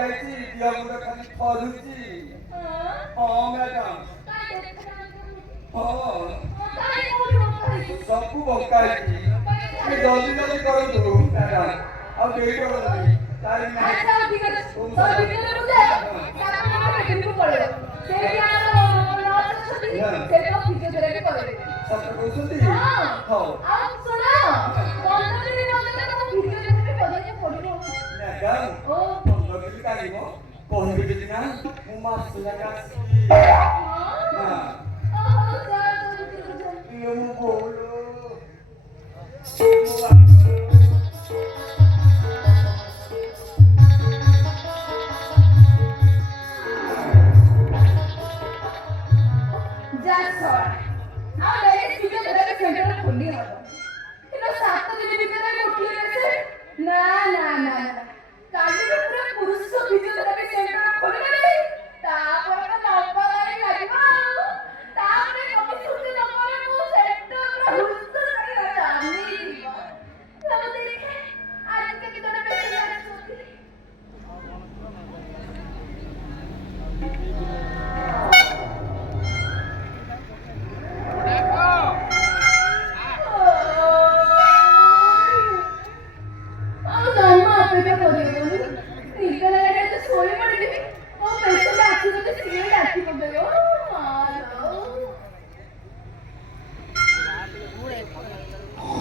ଯାଇଛି ଦିଅ ମୁଣ୍ଡ ଖାଲି ଥରୁଛି। ହଁ ମ୍ୟାଡାମ। ହଁ ସବୁ ବଙ୍କା ହେଇଛି। ଟିକେ ଜଲ୍ଦି ଜଲ୍ଦି କରନ୍ତୁ ମ୍ୟାଡାମ। ଆଉ ଡେରି କରନ୍ତୁନି। ଟାଇମ୍ ନାହିଁ। ସତ କହୁଛନ୍ତି? ହଉ ମ୍ୟାଡାମ 15 ଦିନ କାଢିବ କହିବି ଯଦି ନା ମୁଁ ମାସ ଯାକ ଆସିବି। ମୁଁ ବୋଉଲ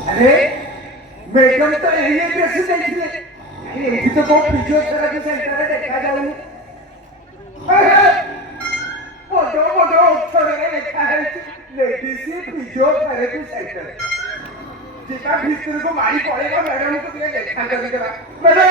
अरे मैडम तो ये कैसे देखिए ये तो बहुत फिजियोथेरेपी सेंटर है देखा जाऊँ बोलो बोलो अक्षर में लिखा है लेडीज फिजियोथेरेपी सेंटर जितना भीतर को मारी पड़ेगा मैडम को ये देखा करेगा मैडम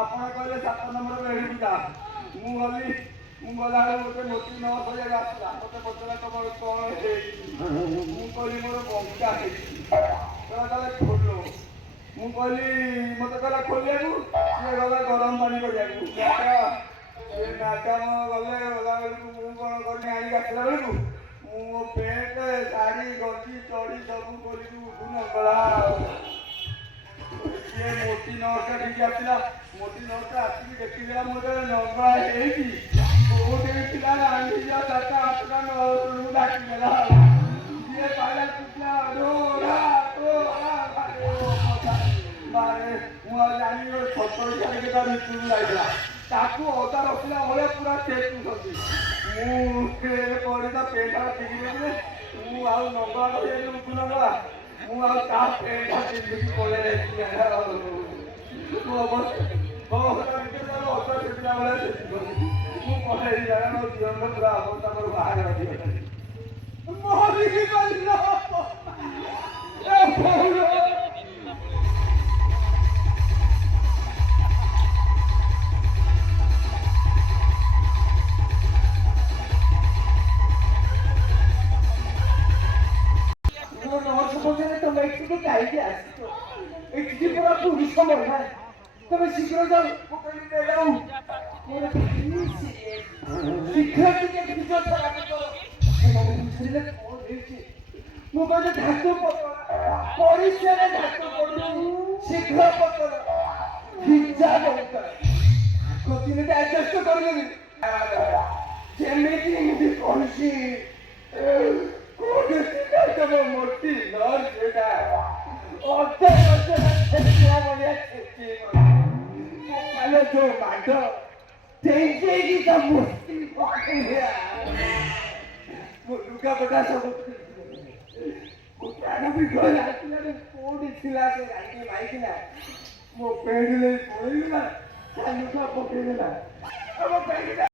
ଆପଣ କହିଲେ 7 ନମ୍ବର ବେଡିକୁ ଯା। ମୁଁ ଗଲି, ମୁଁ ଗଲାବେଳେ ଗୋଟେ ମୋତି ନର୍ସ କରିବାକୁ ଆସିଲା। ମୋତେ ପଚାରିଲା ତମର କ'ଣ ହେଇଛି? ମୁଁ କହିଲି ମୋର ବଙ୍କା ହେଇଛି। କହିଲା ଖୋଲ। ମୁଁ କହିଲି ମୋତେ କହିଲା ଖୋଲିବାକୁ, ସିଏ ଗଲା ଗରମ ପାଣି କରିବାକୁ। ସେ ମ୍ୟାଡ଼ାମ ଗଲା ବେଳକୁ ମୁଁ କ'ଣ କଲି ଆଣିକି ଆସିଲା ବେଳକୁ ମୁଁ ମୋ ପ୍ୟାଣ୍ଟ ଶାଢ଼ୀ ଗଞ୍ଜି ଚଡ଼ି ସବୁ କରିକି ଉଠୁ ନଗଳା। ସିଏ ମୋଟି ନର୍ସଟା ଠିକ୍ ଆସିଲା। ମୋଟି ନର୍ସଟା ଆସିକି ଦେଖିଦେଲା ମୁଁ ଯେତେବେଳେ ନଙ୍ଗଳା ହେଇଛି କୋଉଠି ଥିଲା ରାଣ୍ଡିଜ 7-8ଟା ନର୍ସକୁ ଡାକିଦେଲା। ସିଏ କହିଲା କୁଟିଲା ମୁଁ ଆଉ ଜାଣିନି ଗୋଟେ ଛୋଟ ଛାଡ଼ିକି ତା ଭିତରକୁ ଯାଇଥିଲା। ତାକୁ ଅଦା ରଖିଲା ଭଳିଆ ପୁରା ଟେକୁଛନ୍ତି। ମୁଁ ପଡ଼ି ତା ପେଣ୍ଟଟା ଫିଙ୍ଗି ଦେଇଥିଲି। ମୁଁ ଆଉ ନଙ୍ଗଳା କହିଲି ଉଠୁ ନଙ୍ଗଳା। ମୁଁ ଆଉ ତା ପେଣ୍ଟଟା ପିନ୍ଧିକି ପଳେଇ ଯାଇଥିଲି। ମୋ ଅବସ୍ଥା ଭିତରେ ଅଦା ଛେଚିଲା ଭଳିଆ ଛେଚୁଛନ୍ତି। ମୁଁ ପଳେଇ ଜାଣେ ମୋ ଜୀବନର ପୁରା ଅବସ୍ଥା ମୋର ବାହାରେ ରଖିଗଲାଣି। ମରିକି ଗଲି ତମେ ଏଠିକି କାହିଁକି ଆସିଛ? ଏଠିକି ପୁରା ପୁରୁଷ ମହିଳା। ତମେ ଶୀଘ୍ର ଯାଉ। ଶୀଘ୍ର ଟିକେ ଫିଜିଓଥେରାପି କର। ମୁଁ କହିଲି ଧାତୁ ପରିସ୍ରାରେ ଧାତୁ ପଡୁଛି। ଶୀଘ୍ର ପତ୍ର ଭିଜା ଦରକାର। ଦିନଟା ଆଡଜଷ୍ଟ କରିଦେବି। ଯେମିତି ଏମିତି କହିଛି ତମ ମୋଟି ନର୍ସ ସେଟା ଅଧା ଛେଚିଲା ଭଳିଆ ଛେଚିବ। ଯୋଉ ମାଡ଼ ଦେଇକି ତା ମୂର୍ତ୍ତି ମୋ ଲୁଗାପଟା ସବୁ ପ୍ରାଣ ବି ଗଲା। କୋଉଠି ଥିଲା ସେ ରାଇକି ମାଇକିନା ମୋ ପେଣ୍ଟ ନେଇ ପଳେଇଗଲା। ତା ଲୁଗା ପକେଇଦେଲା। ଆମ ପେଣ୍ଟ